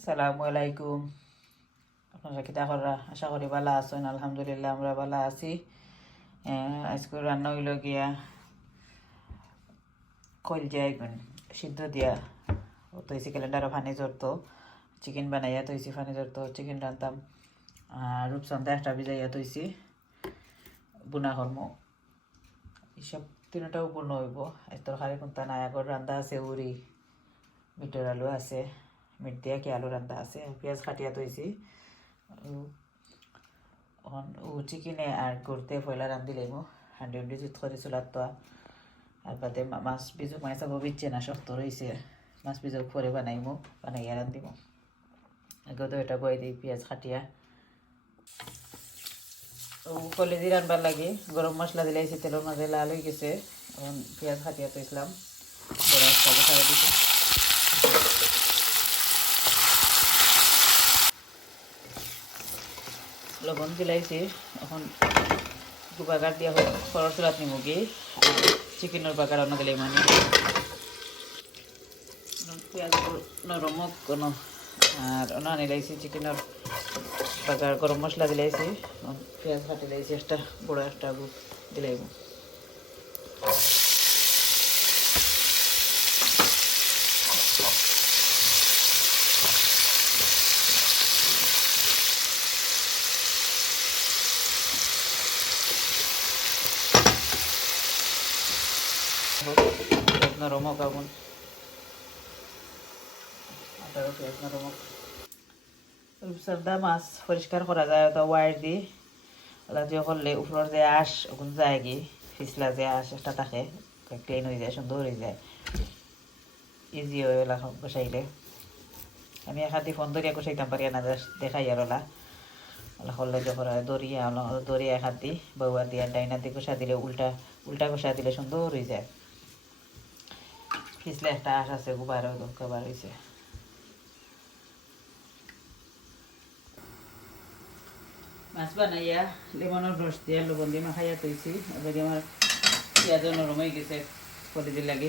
আসসালামু আলাইকুম। আপনারা কিতা করা? আশা করি ভালো আছেন। আলহামদুলিল্লাহ আমরা ভালো আছি। আজকে রান্না হইল গিয়া কইল যাই সিদ্ধ দিয়া তৈছি ক্যালেন্ডারও ফানি জড়তো চিকেন বানাইয়া তৈছি ফানি জড়তো চিকেন রান্তাম আর রূপচন্দা একটা ভিজাইয়া তৈছি বুনা কর্ম এইসব তিনটাও পূর্ণ হইব। আজ তরকারি কোনটা নাই, আগর রান্দা আছে উড়ি, মিটের আলু আছে, মিট দিয়া কি আলু রান্দা আছে, পেঁয়াজ কাটিয়া তৈছি। চিকেনে আর করতে পয়লা রান্ধি লাগব, হান্ডি হান্ডি জুত করে চুলার তো। আর বাদে মাছ বিজুক মাছ চাবো বিচ্ছে না, শক্ত রয়েছে। মাছ বিজুক পরে বানাইমো, বানাইয়া রান্ধিম। আগে তো এটা বয়ে দিই পেঁয়াজ কাটিয়া। কলেজি রানবার লাগে গরম মশলা দিলাইছি, তেলের মাঝে লাল হয়ে গেছে। এখন পেঁয়াজ কাটিয়া তো ইসলাম বড় একটা খাওয়া দিতে লবণ দিলাইছি। এখন বাগার দিয়া খরচ চুলাত নিমুগি চিকেনের বাগার অন্য দিলে মানে পেঁয়াজ নরম কোনো আর অন্য নিলাইছি চিকেনের বাগার গরম মশলা দিলাইছি, পেঁয়াজ কাটি লাইছি একটা বড় একটা দিলাইব। পেঁয়াজ নরম হোক আগুন আটারও পেঁয়াজ নরম হোক। রূপচন্দা মাছ পরিষ্কার করা যায় ওটা ওয়ার দি ওলা দিয়ে করলে উপরের যে আঁশ ওগুন যায় কি ফিসলা যে আঁশ একটা থাকে ক্লিন হয়ে যায়, সুন্দর হয়ে যায়, ইজি হয় ওলা বসাইলে। আমি একাদি ফোন ধরিয়া কষাইতাম পারি না, দেখাই আর ওলা ওলা করলে যখন দরিয়া দরিয়া একাত দি বউয়ার দিয়া ডাইনা দিয়ে কষা দিলে উল্টা উল্টা কষা দিলে সুন্দর হয়ে যায়। ফিসলে একটা আঁশ আছে গুবার কবার হয়েছে। মাছ বানাইয়া লেমনের রস দিয়া লবণ দিয়ে মাখাইয়া তৈছি। এবার আমার পেঁয়াজ নরম হয়ে গেছে কলেজির লাগে।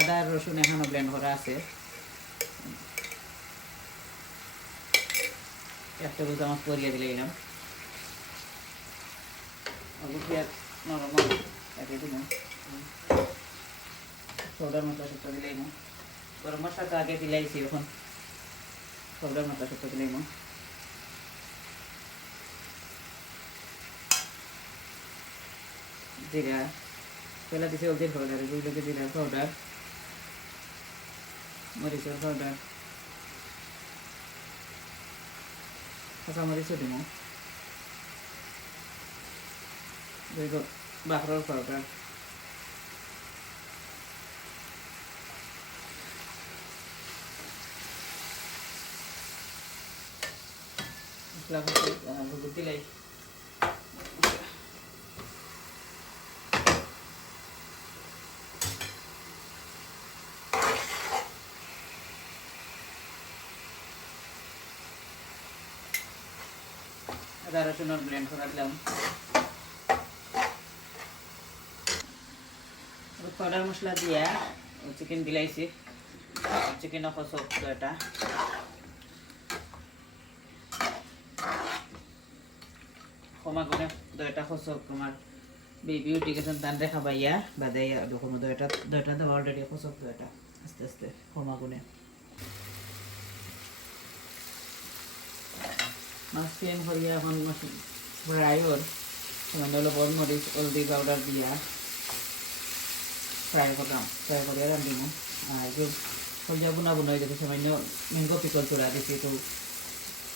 আদা রসুন এখনো ব্লেন্ড করা আছে, এক টেবিল চামচ পরিয়ে দিলাম। পেঁয়াজ নরম একে দিলাম, সৌদার মশলা সত্য দিলাম, গরম মশলা তো আগে দিলাইছি, এখন সৌদার মশলা সত্য দিলাম। জিরা পেলা দিছে হলদির পাউডার, এগুলোকে জিরার পাউডার, মরিচের পাউডার, কাঁচামরিচও দিব, বাখরর পাউডার, হলুদ দিলাই। আদা রসুনের ব্লেন্ড করে দিলাম। পাউডার মশলা দিয়া চিকেন দিলাইছি, চিকেন কষক এটা ক্ষমা করে দইটা কষক তোমার বেবি উঠে গেছেন তান রেখা পাইয়া বাদাই দেখো দইটা দেওয়া অলরেডি কষক দইটা আস্তে আস্তে ক্ষমা করে মাছ ক্লিন করিয়া এখন ফ্রাইর সামান্য লবণ মরিচ হলদি পাউডার দিয়া ফ্রাই করলাম, ফ্রাই করিয়া রান্ধিম। আর যে সবজি বুনা বুনা হয়ে গেছে, সামান্য ম্যাঙ্গো পিকল চড়া দিছি, তো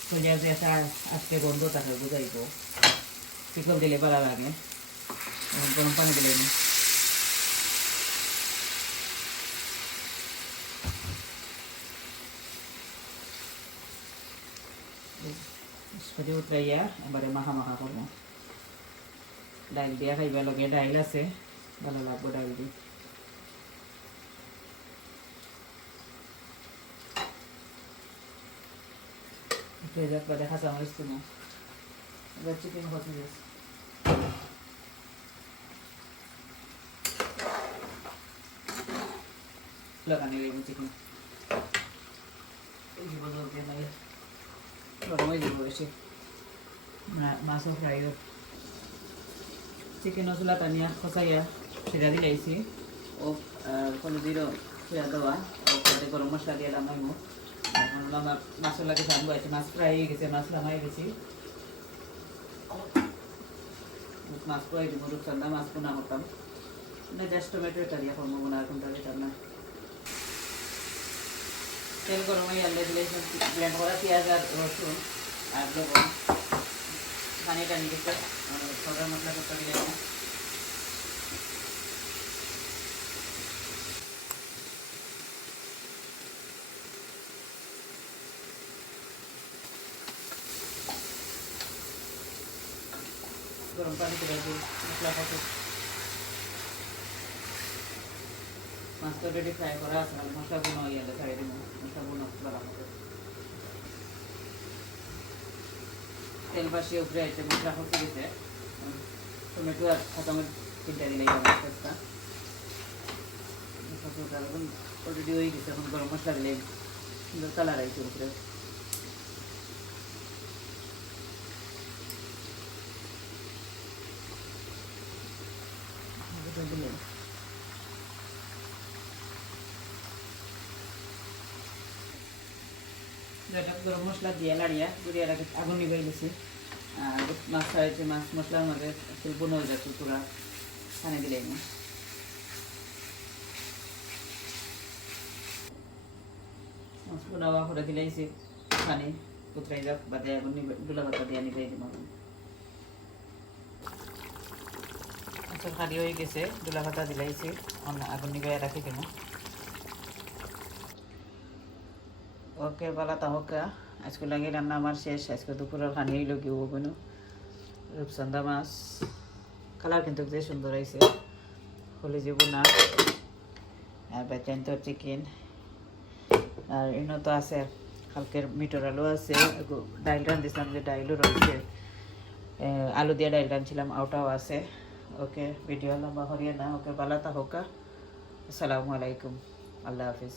সবজি যে একটা আজকে গন্ধ তাকে বুঝাইব, পিকল দিলে ভালো লাগে। এখন গরম পানি দিলে উতরাইয়া এবারে মাখা মাখা করবো। ডাইল দিয়া খাইবা লগে, ডাইল আছে ভালো লাগবো ডাইল দিয়ে। পেঁয়াজ বাদে কাঁচামরিচ দিব, এবার চিকেন কষে দিয়েছি। লাগানি রইব চিকেন এই বদল দিয়ে নাই গরম হয়ে যাবো বেশি মাছও ফ্রাই হোক চিকেন মশলা টানিয়া খসাইয়া সেটা দিলাইছি ও হলুদিরও ফেরা দেওয়া তারপরে গরম মশলা দিয়ে নামাইমো এখন আমার মশলাকে সামনে আছে মাছ ফ্রাই হয়ে গেছে মাছ নামাই গেছি মাছ ফ্রাই দিব রূপচন্দা মাছ বোনা করতাম না জাস্ট টমেটো এটা দিয়ে করবো বোনা কোনটা দিতাম না তেল গরম হয়ে আনলে দিলে ব্লেন্ড করা পেঁয়াজ আর রসুন আর লবণ পানি টানি দিতে সদা মশলা করতে দিলে গরম পানি করে মশলা কষে মাছ তো রেডি ফ্রাই করা আছে মশলা বোনা হয়ে গেলে ছাড়িয়ে দিব মশলা বোনা বলা হবে তেল বাসিয়ে উপরে আছে মশলা কষে গেছে টমেটো আর খতমের তিনটা দিলেই হবে পেঁয়াজটা এখন অলরেডি হয়ে গেছে এখন গরম মশলা দিলে সুন্দর কালার আছে উপরে দিলে যেটা গরম মশলা দিয়ে লাড়িয়া গুড়িয়ে রাখি আগুন নিভাই গেছি আর মাছ ছাড়াইছে মাছ মশলার মধ্যে বোনা হয়ে যাচ্ছে পুরা পানি দিলেই না মাছ বোনা করে দিলেইছি পানি কোথায় যাক বাদে আগুন নিবে ডুলা পাতা দিয়ে নিভাই দিব আচ্ছা খালি হয়ে গেছে ডুলা পাতা দিলাইছি আগুন নিভাই রাখি দিব ওকে বলা তাহকা আজকে লাগে রান্না আমার শেষ আজকে দুপুরের খানি হইল কি কোনো রূপচন্দা মাছ কালার কিন্তু যে সুন্দর হয়েছে হলুদি বোনা আর বেচেন তো চিকেন আর ইনো তো আছে কালকের মিটর আলু আছে ডাইল রাঁধিছিলাম যে ডাইলও রয়েছে আলু দিয়ে ডাইল রাঁধছিলাম ওটাও আছে ওকে ভিডিও লম্বা হরিয়ে না ওকে বলা তাহকা আসসালামু আলাইকুম আল্লাহ হাফিজ